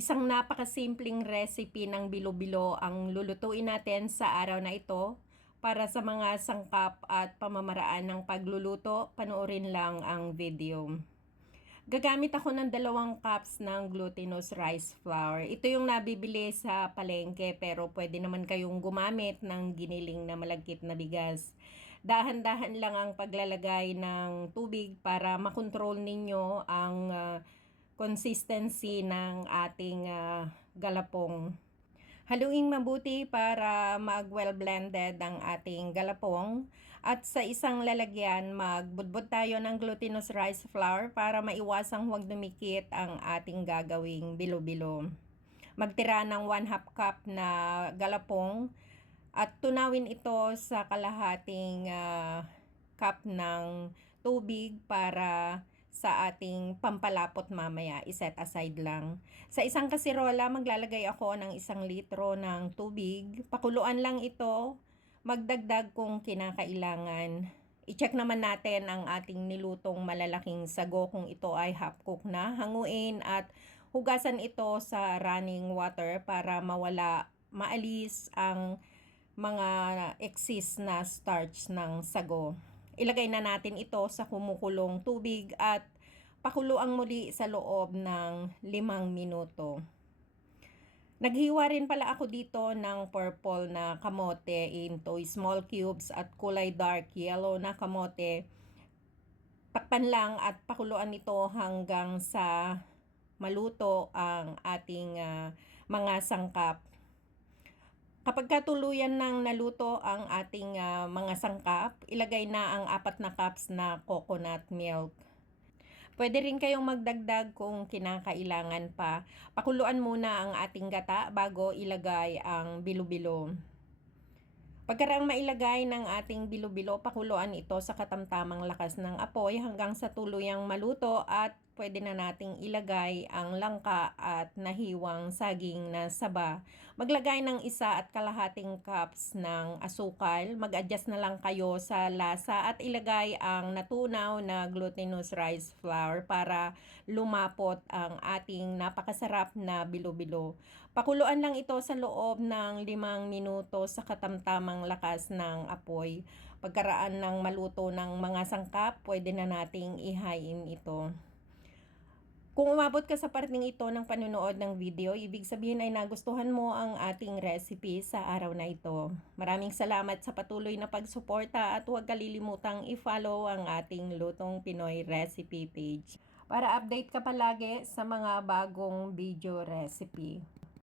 Isang napakasimpleng recipe ng bilo-bilo ang lulutuin natin sa araw na ito. Para sa mga sangkap at pamamaraan ng pagluluto, panoorin lang ang video. Gagamit ako ng dalawang cups ng glutinous rice flour. Ito yung nabibili sa palengke pero pwede naman kayong gumamit ng giniling na malagkit na bigas. Dahan-dahan lang ang paglalagay ng tubig para makontrol ninyo ang ah, consistency ng ating ah, galapong. Haluing mabuti para mag well blended ang ating galapong at sa isang lalagyan magbudbud tayo ng glutinous rice flour para maiwasang huwag dumikit ang ating gagawing bilo-bilo. Magtira ng 1 half cup na galapong at tunawin ito sa kalahating ah, cup ng tubig para sa ating pampalapot mamaya, iset aside lang. Sa isang kasirola, maglalagay ako ng isang litro ng tubig. Pakuluan lang ito, magdagdag kung kinakailangan. I-check naman natin ang ating nilutong malalaking sago kung ito ay half cook na. Hanguin at hugasan ito sa running water para mawala, maalis ang mga excess na starch ng sago. Ilagay na natin ito sa kumukulong tubig at pakuluang muli sa loob ng limang minuto. Naghiwa rin pala ako dito ng purple na kamote into small cubes at kulay dark yellow na kamote. Takpan lang at pakuluan ito hanggang sa maluto ang ating ah, mga sangkap. Kapag katuluyan ng naluto ang ating ah, mga sangkap, ilagay na ang apat na cups na coconut milk. Pwede rin kayong magdagdag kung kinakailangan pa. Pakuluan muna ang ating gata bago ilagay ang bilo-bilo. Pagkaraang mailagay ng ating bilo-bilo, pakuluan ito sa katamtamang lakas ng apoy hanggang sa tuluyang maluto at pwede na nating ilagay ang langka at nahiwang saging na saba. Maglagay ng isa at kalahating cups ng asukal. Mag-adjust na lang kayo sa lasa at ilagay ang natunaw na glutinous rice flour para lumapot ang ating napakasarap na bilo-bilo. Pakuluan lang ito sa loob ng limang minuto sa katamtamang lakas ng apoy. Pagkaraan ng maluto ng mga sangkap, pwede na nating ihain ito. Kung umabot ka sa parting ito ng panunood ng video, ibig sabihin ay nagustuhan mo ang ating recipe sa araw na ito. Maraming salamat sa patuloy na pagsuporta at huwag kalilimutang i-follow ang ating Lutong Pinoy Recipe page para update ka palagi sa mga bagong video recipe.